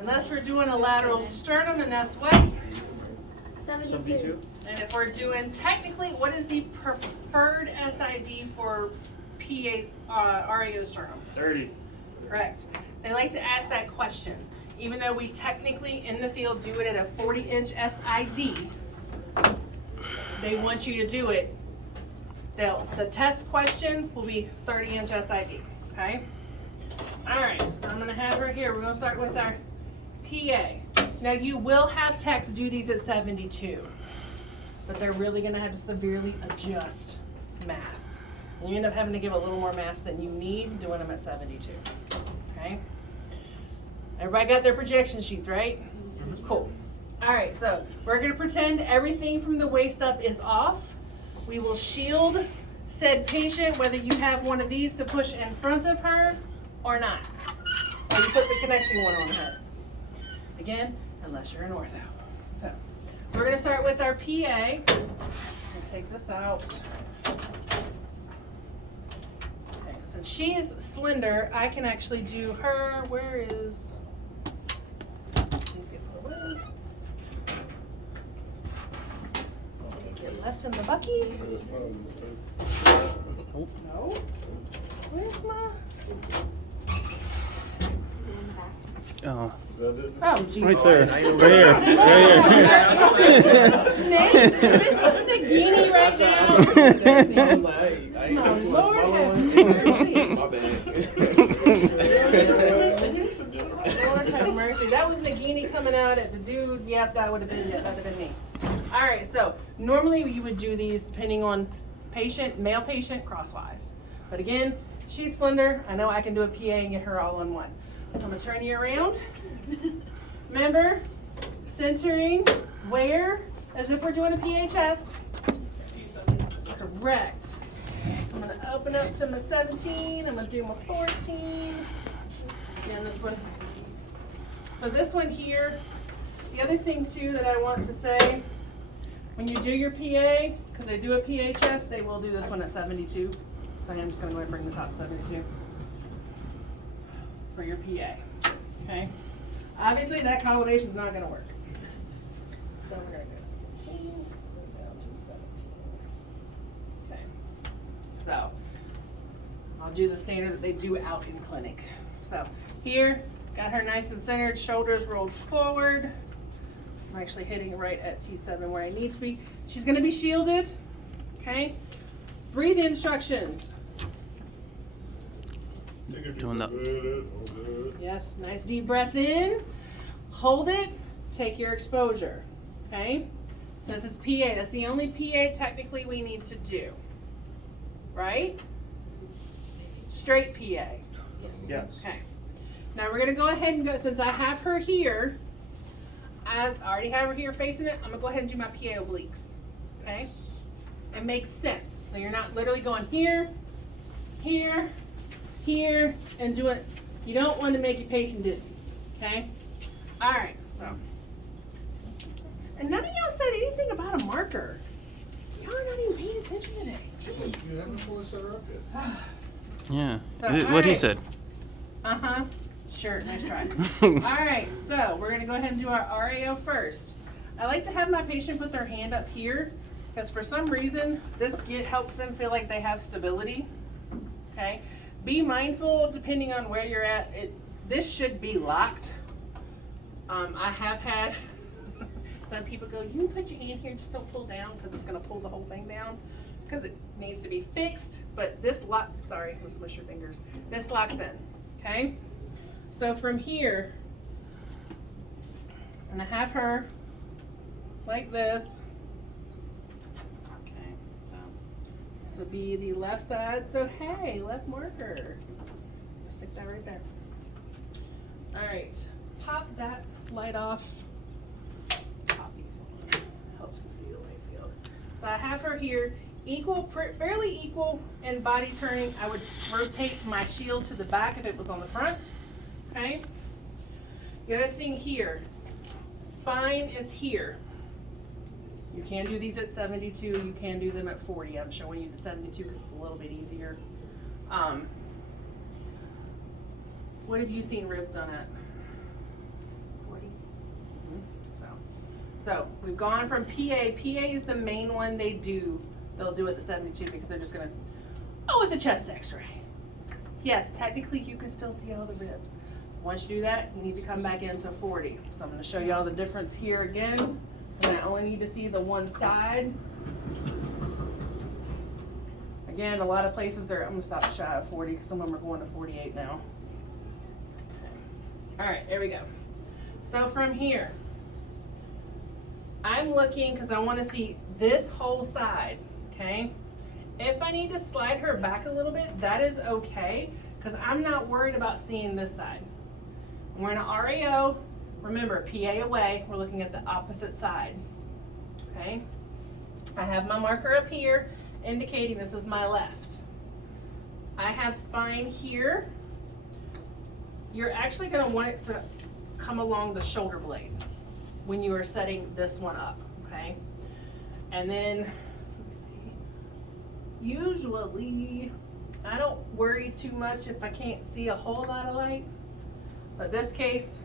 Unless we're doing a lateral sternum, and that's what? 72. And if we're doing technically, what is the preferred SID for PA's RAO sternum? 30. Correct. They like to ask that question. Even though we technically in the field do it at a 40-inch SID, they want you to do it. The test question will be 30-inch SID, okay? All right, so I'm gonna have her here. We're gonna start with our PA. Now you will have techs do these at 72, but they're really gonna have to severely adjust mass. And you end up having to give a little more mass than you need doing them at 72, okay? Everybody got their projection sheets, right? Cool. All right, so we're gonna pretend everything from the waist up is off. We will shield said patient, whether you have one of these to push in front of her or not. Or you put the connecting one on her. Again, unless you're an ortho. So, we're gonna start with our PA. And take this out. Okay, since she is slender, I can actually do her. Where is? Please get put away. Get left in the bucky. No. Where's my? Oh. Oh, geez. Right there. Right here. Snake? This was Nagini right now. My Lord have mercy. My bad. Lord have mercy. That was Nagini coming out at the dude. Yep, that would have been it. That would have been me. All right, so normally you would do these depending on patient, male patient, crosswise. But again, she's slender. I know I can do a PA and get her all on one. So I'm gonna turn you around. Remember, centering where, as if we're doing a PA chest. Correct. So I'm gonna open up to my 17. I'm gonna do my 14. And this one. So this one here. The other thing too that I want to say, when you do your PA, because they do a PA chest, they will do this one at 72. So I'm just gonna go ahead and bring this out to 72 for your PA. Okay. Obviously that combination is not gonna work. So we're gonna go 14, go down to 17. Okay. So I'll do the standard that they do out in clinic. So here, got her nice and centered, shoulders rolled forward. I'm actually hitting right at T7 where I need to be. She's gonna be shielded, okay? Breathe instructions. Doing that. Yes, nice deep breath in. Hold it, take your exposure, okay? So this is PA, that's the only PA technically we need to do, right? Straight PA. Yes. Okay. Now we're gonna go ahead and go, since I have her here, I already have her here facing it, I'm gonna go ahead and do my PA obliques, okay? It makes sense. So you're not literally going here, here, here, and do it. You don't want to make your patient dizzy, okay? All right, so. And none of y'all said anything about a marker. Y'all are not even paying attention today. Jeez. You haven't fully set her up yet. Yeah. So, What he alright. said. Uh-huh. Sure, nice try. All right, so we're gonna go ahead and do our RAO first. I like to have my patient put their hand up here because for some reason, this helps them feel like they have stability, okay? Be mindful, depending on where you're at, this should be locked. I have had some people go, you can put your hand here, just don't pull down because it's gonna pull the whole thing down because it needs to be fixed, but this lock, sorry, let's smush your fingers. This locks in, okay? So from here, I'm gonna have her like this. Okay, so this will be the left side. So hey, left marker. Stick that right there. All right, pop that light off. Pop these on. Helps to see the light field. So I have her here, fairly equal in body turning. I would rotate my shield to the back if it was on the front. Okay. The other thing here, spine is here. You can do these at 72. You can do them at 40. I'm showing you the 72 because it's a little bit easier. What have you seen ribs done at? So we've gone from PA. PA is the main one they do. They'll do it at 72 because they're just gonna, oh, it's a chest x-ray. Yes, technically you can still see all the ribs. Once you do that, you need to come back into 40. So I'm gonna show you all the difference here again. And I only need to see the one side. Again, a lot of places are, I'm gonna stop shy of 40 because some of them are going to 48 now. Okay. All right, there we go. So from here, I'm looking because I want to see this whole side, okay? If I need to slide her back a little bit, that is okay because I'm not worried about seeing this side. We're in an RAO. Remember, PA away, we're looking at the opposite side, okay? I have my marker up here indicating this is my left. I have spine here. You're actually going to want it to come along the shoulder blade when you are setting this one up, okay? And then, let me see. Usually, I don't worry too much if I can't see a whole lot of light. But this case,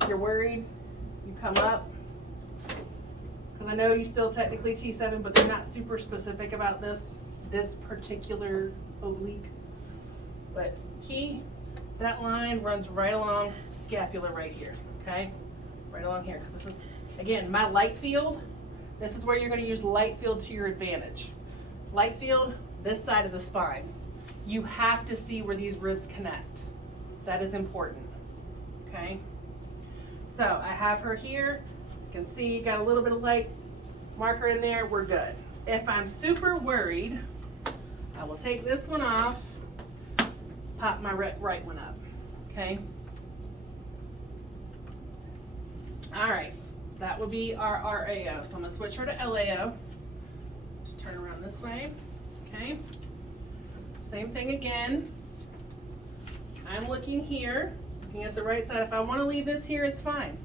if you're worried, you come up. Because I know you still technically T7, but they're not super specific about this particular oblique. But key, that line runs right along scapula right here, okay? Right along here, because this is, again, my light field. This is where you're going to use light field to your advantage. Light field, this side of the spine. You have to see where these ribs connect. That is important, okay? So I have her here. You can see, got a little bit of light marker in there. We're good. If I'm super worried, I will take this one off, pop my right one up, okay? All right, that would be our RAO. So I'm gonna switch her to LAO. Just turn around this way, okay? Same thing again. I'm looking here, looking at the right side. If I wanna leave this here, it's fine.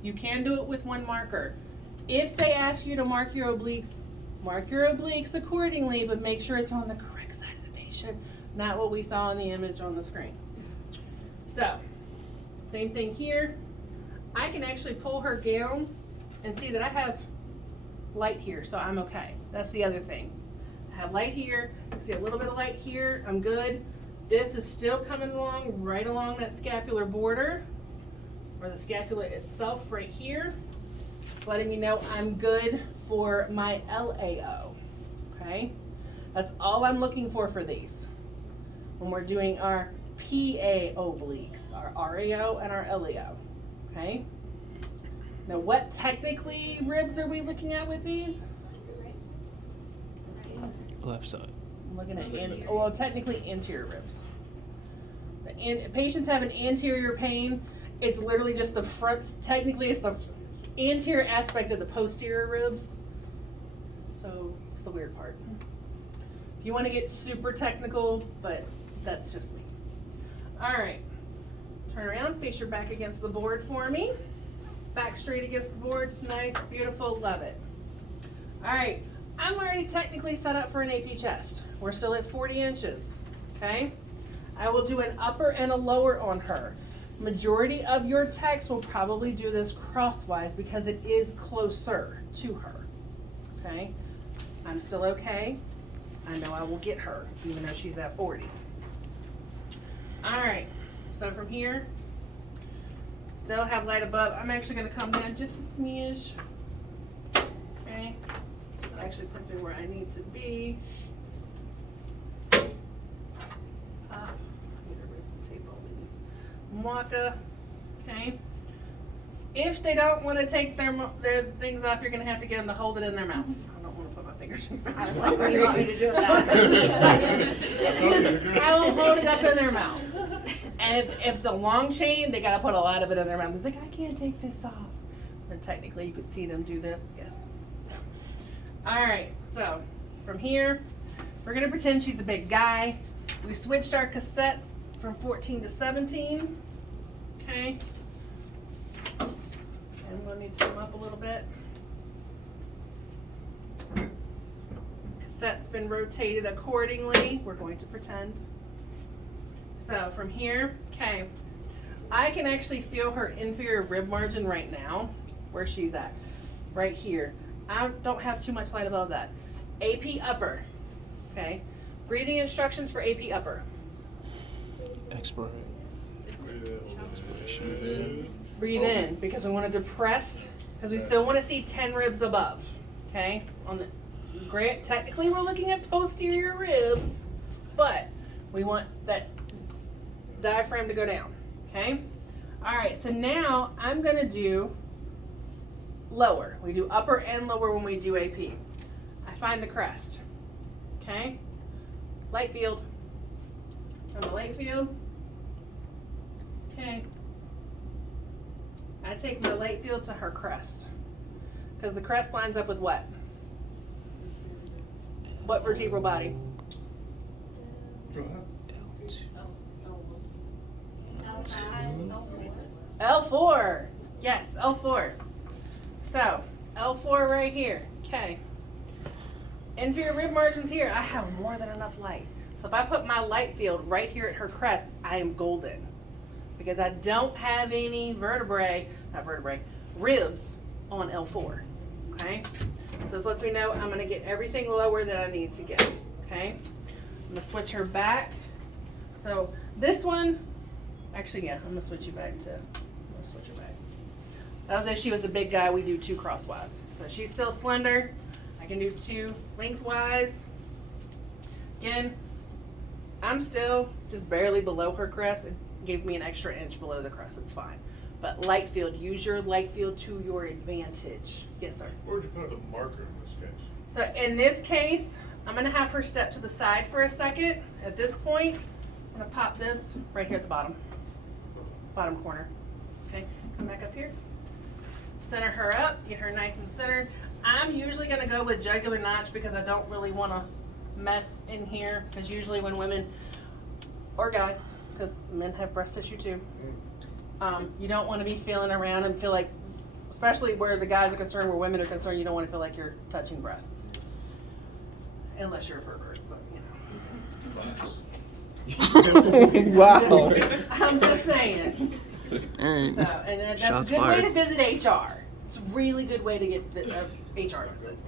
You can do it with one marker. If they ask you to mark your obliques accordingly, but make sure it's on the correct side of the patient, not what we saw in the image on the screen. So, same thing here. I can actually pull her gown and see that I have light here, so I'm okay. That's the other thing. I have light here, see a little bit of light here, I'm good. This is still coming along, right along that scapular border, or the scapula itself right here. It's letting me know I'm good for my LAO, okay? That's all I'm looking for these. When we're doing our PA obliques, our RAO and our LAO. Okay. Now, what technically ribs are we looking at with these? Left side. I'm looking at well, technically anterior ribs. Patients have an anterior pain. It's literally just the front. Technically, it's the anterior aspect of the posterior ribs. So it's the weird part. If you want to get super technical, but that's just me. All right. Turn around, face your back against the board for me. Back straight against the board, it's nice, beautiful, love it. All right, I'm already technically set up for an AP chest. We're still at 40 inches, okay? I will do an upper and a lower on her. Majority of your techs will probably do this crosswise because it is closer to her, okay? I'm still okay. I know I will get her, even though she's at 40. All right. So from here, still have light above. I'm actually going to come down just a smidge. Okay. That actually puts me where I need to be. I need to tape all these. Mwaka. Okay. If they don't want to take their things off, you're going to have to get them to hold it in their mouth. I don't want to put my fingers in their mouth. I was like, what do you want me to do with that? I will hold it up in their mouth. And if it's a long chain, they gotta put a lot of it in their mouth. It's like, I can't take this off. But technically, you could see them do this, yes. All right, so from here, we're gonna pretend she's a big guy. We switched our cassette from 14 to 17, okay? And we'll need to come up a little bit. Cassette's been rotated accordingly. We're going to pretend. So from here, okay, I can actually feel her inferior rib margin right now, where she's at. right here. I don't have too much light above that. AP upper, okay? Breathing instructions for AP upper. Expiration. Breathe in, because we want to depress, because we still want to see 10 ribs above, okay? On the grant, technically we're looking at posterior ribs, but we want that diaphragm to go down, okay? All right, so now I'm going to do lower. We do upper and lower when we do AP. I find the crest, okay? Light field. On the light field, okay. I take my light field to her crest, because the crest lines up with what? What vertebral body? Go ahead. L4. Yes, L4. So, L4 right here. Okay. Inferior rib margins here. I have more than enough light. So if I put my light field right here at her crest, I am golden. Because I don't have any ribs on L4. Okay? So this lets me know I'm going to get everything lower that I need to get. Okay? I'm going to switch her back. So this one, actually, yeah, I'm going to switch you back to, that was if she was a big guy, we do 2 crosswise. So she's still slender. I can do 2 lengthwise. Again, I'm still just barely below her crest. It gave me an extra inch below the crest. It's fine. But light field, use your light field to your advantage. Yes, sir. Where'd you put the marker in this case? So in this case, I'm going to have her step to the side for a second. At this point, I'm going to pop this right here at the bottom corner. Okay, come back up here. Center her up, get her nice and centered. I'm usually going to go with jugular notch because I don't really want to mess in here, because usually when women, or guys, because men have breast tissue too, you don't want to be feeling around and feel like, especially where the guys are concerned, where women are concerned, you don't want to feel like you're touching breasts. Unless you're a pervert, but you know. Wow. I'm just saying. Alright. So, and that's Shots a good fired. way to visit HR. It's a really good way to get HR visit.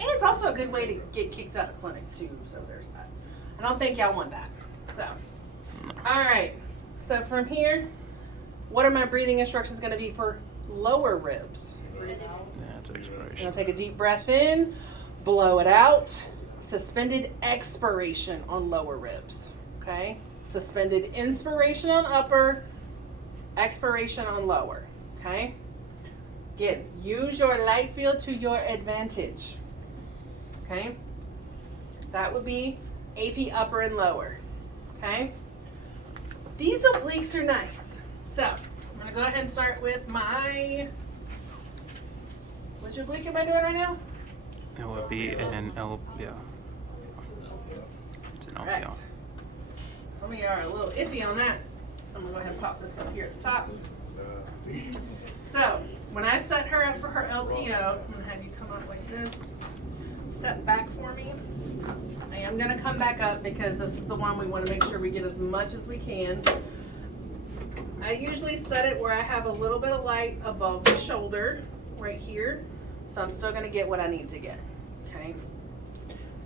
And it's also a good way to get kicked out of clinic too, so there's that. I don't think y'all want that. So, all right. So from here, what are my breathing instructions going to be for lower ribs? That's I'm expiration. going to take a deep breath in, blow it out. Suspended expiration on lower ribs. Okay? Suspended inspiration on upper, expiration on lower. Okay? Again, use your light field to your advantage. Okay? That would be AP upper and lower. Okay? These obliques are nice. So, I'm going to go ahead and start with my, which oblique am I doing right now? It would be an L. Yeah. It's an LPL. Correct. Some of you are a little iffy on that. I'm going to go ahead and pop this up here at the top. So, when I set her up for her LPO, I'm going to have you come up like this. Step back for me. I am going to come back up because this is the one we want to make sure we get as much as we can. I usually set it where I have a little bit of light above the shoulder, right here. So I'm still going to get what I need to get. Okay.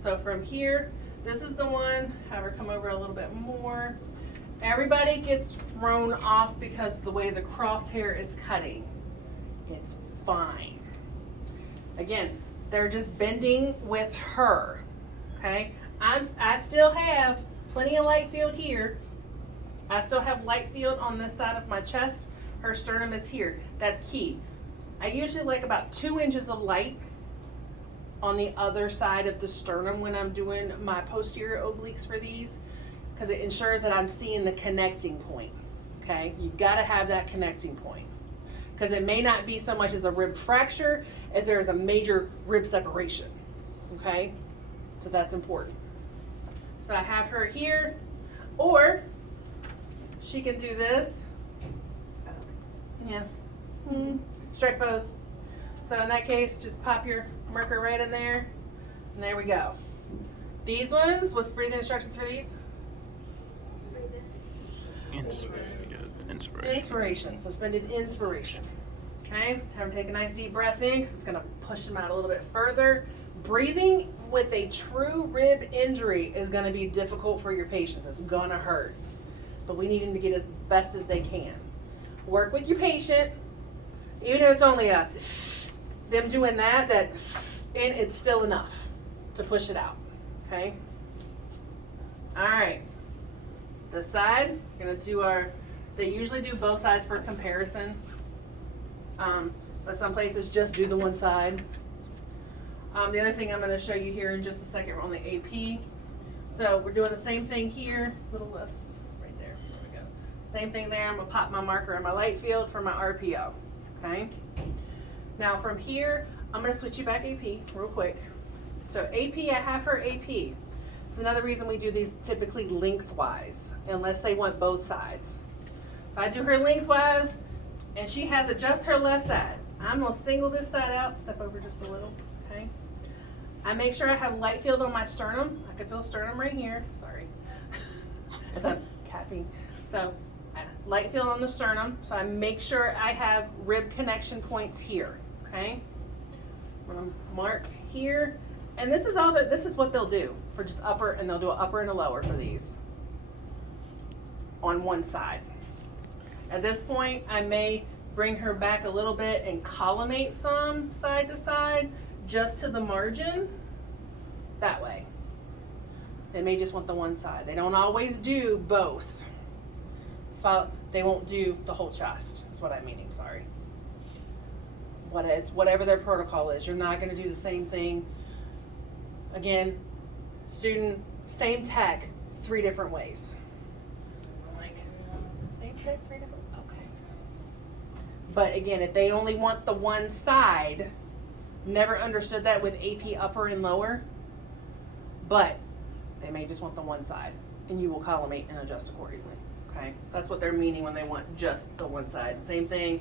So from here, this is the one. Have her come over a little bit more. Everybody gets thrown off because the way the crosshair is cutting. It's fine. Again, they're just bending with her. Okay. I still have plenty of light field here. I still have light field on this side of my chest. Her sternum is here. That's key. I usually like about 2 inches of light on the other side of the sternum when I'm doing my posterior obliques for these, because it ensures that I'm seeing the connecting point. Okay, you got to have that connecting point, because it may not be so much as a rib fracture as there is a major rib separation. Okay, so that's important. So I have her here, or she can do this. Yeah. Strike pose. So in that case, just pop your marker right in there, and there we go. These ones, what's the breathing instructions for these? Inspiration. Inspiration, suspended inspiration. Okay, have them take a nice deep breath in because it's going to push them out a little bit further. Breathing with a true rib injury is going to be difficult for your patient. It's going to hurt. But we need them to get as best as they can. Work with your patient, even if it's only them doing that, and it's still enough to push it out. Okay? All right. This side, we're going to do they usually do both sides for comparison. But some places just do the one side. The other thing I'm going to show you here in just a second on the AP. So we're doing the same thing here, a little less right there. There we go. Same thing there. I'm going to pop my marker in my light field for my RPO. Okay. Now from here, I'm going to switch you back AP real quick. So AP, I have her AP. It's another reason we do these typically lengthwise, unless they want both sides. If I do her lengthwise, and she has to just her left side, I'm going to single this side out, step over just a little, okay? I make sure I have light field on my sternum. I can feel sternum right here, sorry, as I'm capping. So light field on the sternum, so I make sure I have rib connection points here, okay? I'm going to mark here, and this is what they'll do for just upper, and they'll do an upper and a lower for these on one side. At this point, I may bring her back a little bit and collimate some side to side, just to the margin, that way. They may just want the one side. They don't always do both. They won't do the whole chest, is what I'm meaning, sorry. Whatever their protocol is, you're not gonna do the same thing. Again, student, same tech, 3 different ways. Like, same tech, 3 different, okay. But again, if they only want the one side, never understood that with AP upper and lower, but they may just want the one side, and you will collimate and adjust accordingly, okay? That's what they're meaning when they want just the one side. Same thing,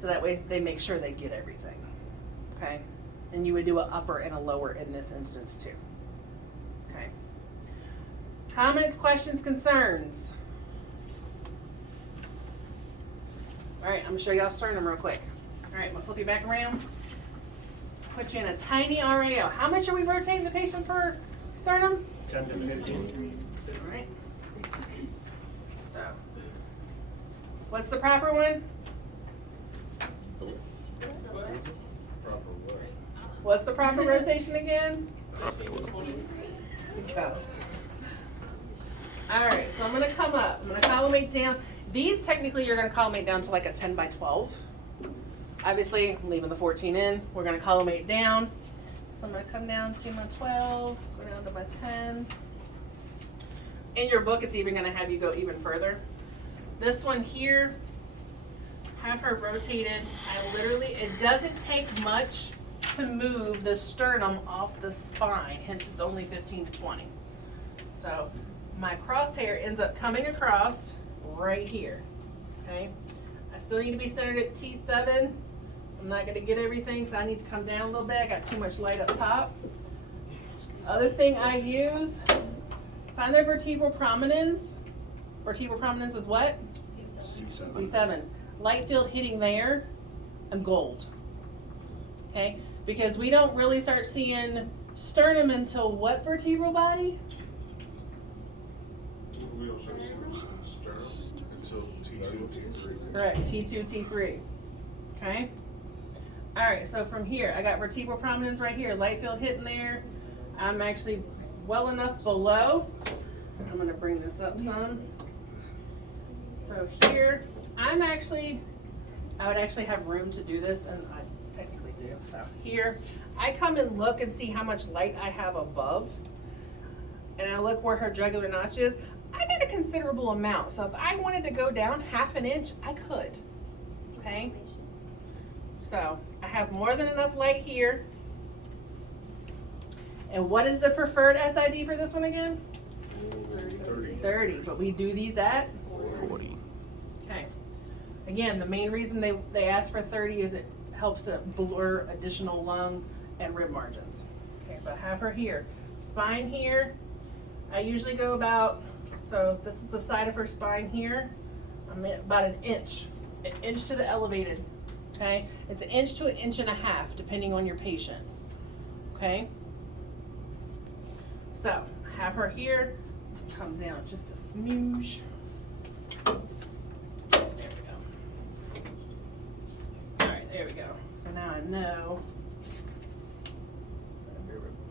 so that way they make sure they get everything, okay? And you would do an upper and a lower in this instance too. Okay. Comments, questions, concerns? All right, I'm gonna show y'all sternum real quick. All right, I'm gonna flip you back around. Put you in a tiny RAO. How much are we rotating the patient for sternum? 10 to 15. All right. So, what's the proper one? Proper what? What's the proper rotation again? Go. All right, so I'm gonna come up. I'm gonna collimate down. These technically you're gonna collimate down to like a 10 by 12. Obviously, I'm leaving the 14 in. We're gonna collimate down. So I'm gonna come down to my 12, go down to my 10. In your book, it's even gonna have you go even further. This one here, have her rotated. It doesn't take much to move the sternum off the spine, hence it's only 15 to 20. So my crosshair ends up coming across right here, okay? I still need to be centered at T7. I'm not gonna get everything, so I need to come down a little bit. I got too much light up top. Other thing I use, find their vertebral prominence. Vertebral prominence is what? C7. C7. Light field hitting there, and gold. Okay? Because we don't really start seeing sternum until what vertebral body? We don't start seeing sternum until T2, T3. Correct, T2, T3. Okay? Alright, so from here, I got vertebral prominence right here, light field hitting there. I'm actually well enough below. I'm going to bring this up some. So here, I would actually have room to do this, and I technically do. So here, I come and look and see how much light I have above, and I look where her jugular notch is. I got a considerable amount, so if I wanted to go down 1/2 inch, I could, okay? So I have more than enough light here. And what is the preferred SID for this one again? 30, but we do these at 40. Okay. Again, the main reason they ask for 30 is it helps to blur additional lung and rib margins. Okay, so I have her here. Spine here, I usually go about, so this is the side of her spine here. I'm at about 1 inch an inch to the elevated, okay? It's an inch to an inch and a half, depending on your patient, okay? So, have her here, come down just a smooge. There we go. All right, there we go. So now I know.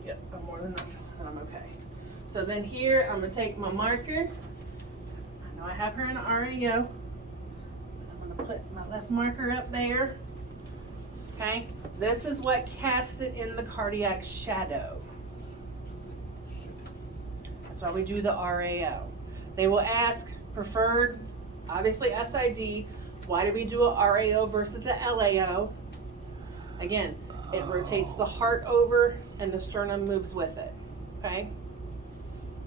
Yep, I'm more than enough, and I'm okay. So then here, I'm gonna take my marker. I know I have her in an REO. I'm gonna put my left marker up there. Okay, this is what casts it in the cardiac shadow. That's why we do the RAO. They will ask preferred, obviously SID. Why do we do a RAO versus a LAO? Again, it rotates the heart over and the sternum moves with it, okay?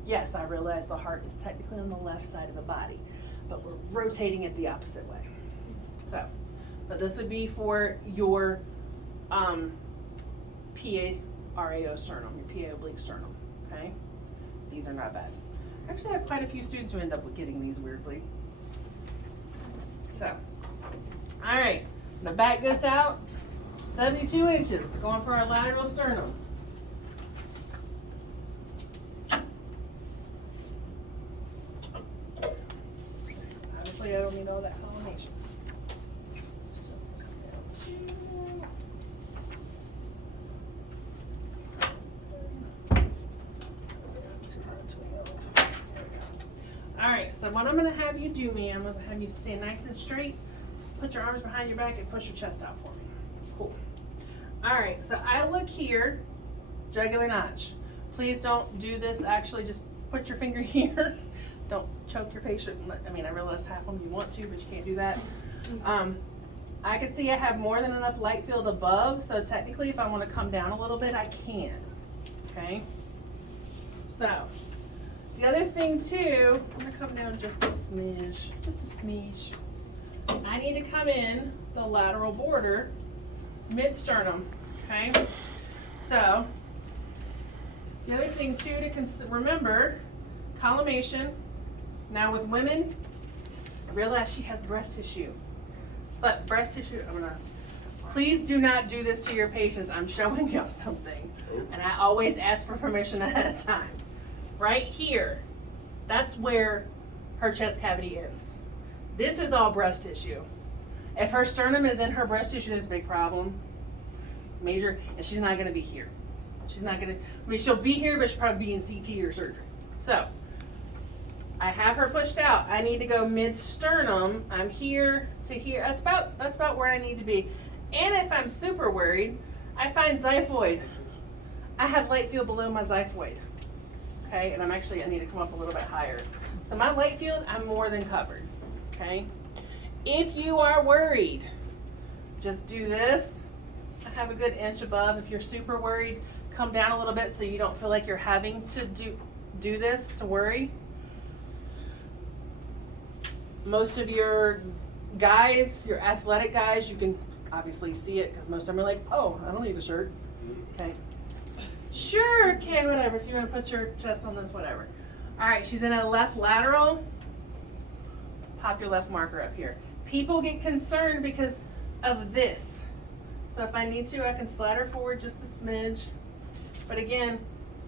Yes, I realize the heart is technically on the left side of the body, but we're rotating it the opposite way. So, but this would be for your PA RAO sternum, your PA oblique sternum, okay? These are not bad. Actually, I have quite a few students who end up with getting these weirdly. So, all right, I'm gonna back this out. 72 inches, going for our lateral sternum. Obviously, I don't need all that collimation. So, come down to 12. There we go. All right, so what I'm gonna have you do, ma'am, is have you stand nice and straight, put your arms behind your back, and push your chest out for me. Cool. All right, so I look here, jugular notch. Please don't do this. Actually, just put your finger here. Don't choke your patient. I mean, I realize half of them you want to, but you can't do that. I can see I have more than enough light field above, so technically if I want to come down a little bit, I can. Okay? So, the other thing too, I'm going to come down just a smidge. I need to come in the lateral border, mid-sternum, okay? So, the other thing too to remember, collimation. Now with women, I realize she has breast tissue. But breast tissue, please do not do this to your patients. I'm showing you something. And I always ask for permission ahead of time. Right here, that's where her chest cavity ends. This is all breast tissue. If her sternum is in her breast tissue, there's a big problem. Major, and she's not gonna be here. She's not gonna, I mean, she'll be here, but she'll probably be in CT or surgery. So, I have her pushed out. I need to go mid-sternum. I'm here to here. That's about where I need to be. And if I'm super worried, I find xiphoid. I have light field below my xiphoid. Okay, and I need to come up a little bit higher. So my light field, I'm more than covered. Okay? If you are worried, just do this. I have a good inch above. If you're super worried, come down a little bit so you don't feel like you're having to do this to worry. Most of your guys, your athletic guys, you can obviously see it because most of them are like, oh, I don't need a shirt. Okay. Sure, okay, whatever. If you want to put your chest on this, whatever. All right, she's in a left lateral. Pop your left marker up here. People get concerned because of this. So if I need to, I can slide her forward just a smidge. But again,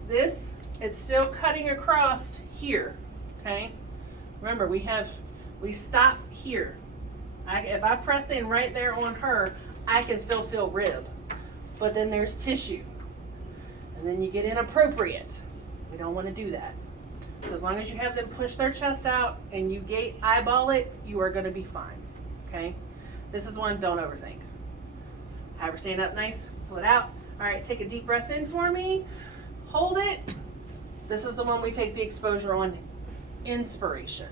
this, it's still cutting across here, okay? Remember, we stop here. If I press in right there on her, I can still feel rib. But then there's tissue. And then you get inappropriate. We don't want to do that. So as long as you have them push their chest out and you eyeball it, you are going to be fine. Okay? This is one, don't overthink. Have her stand up nice, pull it out. All right, take a deep breath in for me. Hold it. This is the one we take the exposure on inspiration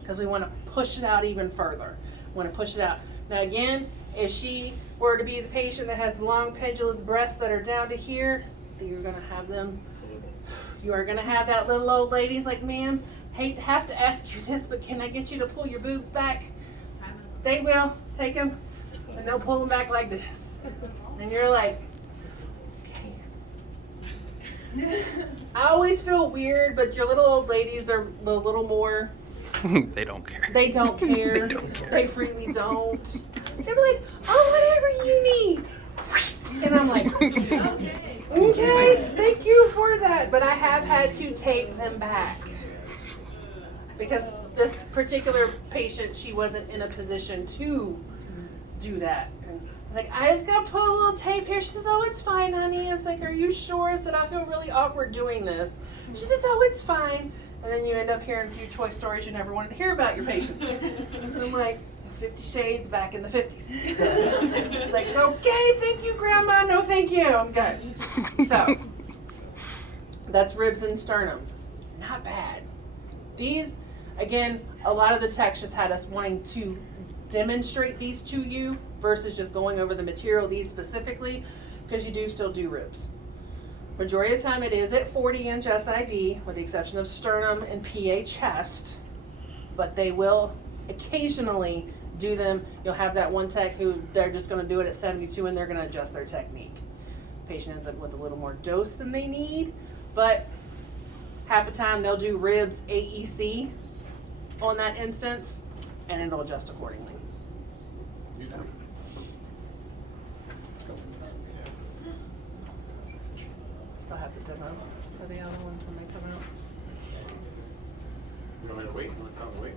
because we want to push it out even further. We want to push it out. Now again, if she were to be the patient that has long pendulous breasts that are down to here, you're going to have them. You are going to have that little old lady's like, ma'am, hate to have to ask you this, but can I get you to pull your boobs back? They will. Take them, and they'll pull them back like this. And you're like, okay. I always feel weird, but your little old ladies are a little more They don't care. They don't care. They don't care. They freely don't. They were like, oh, whatever you need. And I'm like, okay, thank you for that. But I have had to tape them back. Because this particular patient, she wasn't in a position to do that. And I was like, I just gotta put a little tape here. She says, oh, it's fine, honey. I was like, are you sure? I said, I feel really awkward doing this. She says, oh, it's fine. And then you end up hearing a few choice stories you never wanted to hear about your patients. And I'm like, 50 Shades back in the 50s. It's like, okay, thank you, Grandma. No, thank you. I'm good. So, that's ribs and sternum. Not bad. These, again, a lot of the techs just had us wanting to demonstrate these to you versus just going over the material, these specifically, because you do still do ribs. Majority of the time it is at 40-inch SID, with the exception of sternum and PA chest, but they will occasionally do them. You'll have that one tech who they're just going to do it at 72 and they're going to adjust their technique. Patient ends up with a little more dose than they need, but half the time they'll do ribs AEC on that instance and it'll adjust accordingly. So. Still have to demo for the other ones when they come out. You want me to wait? You want to tell me to wait?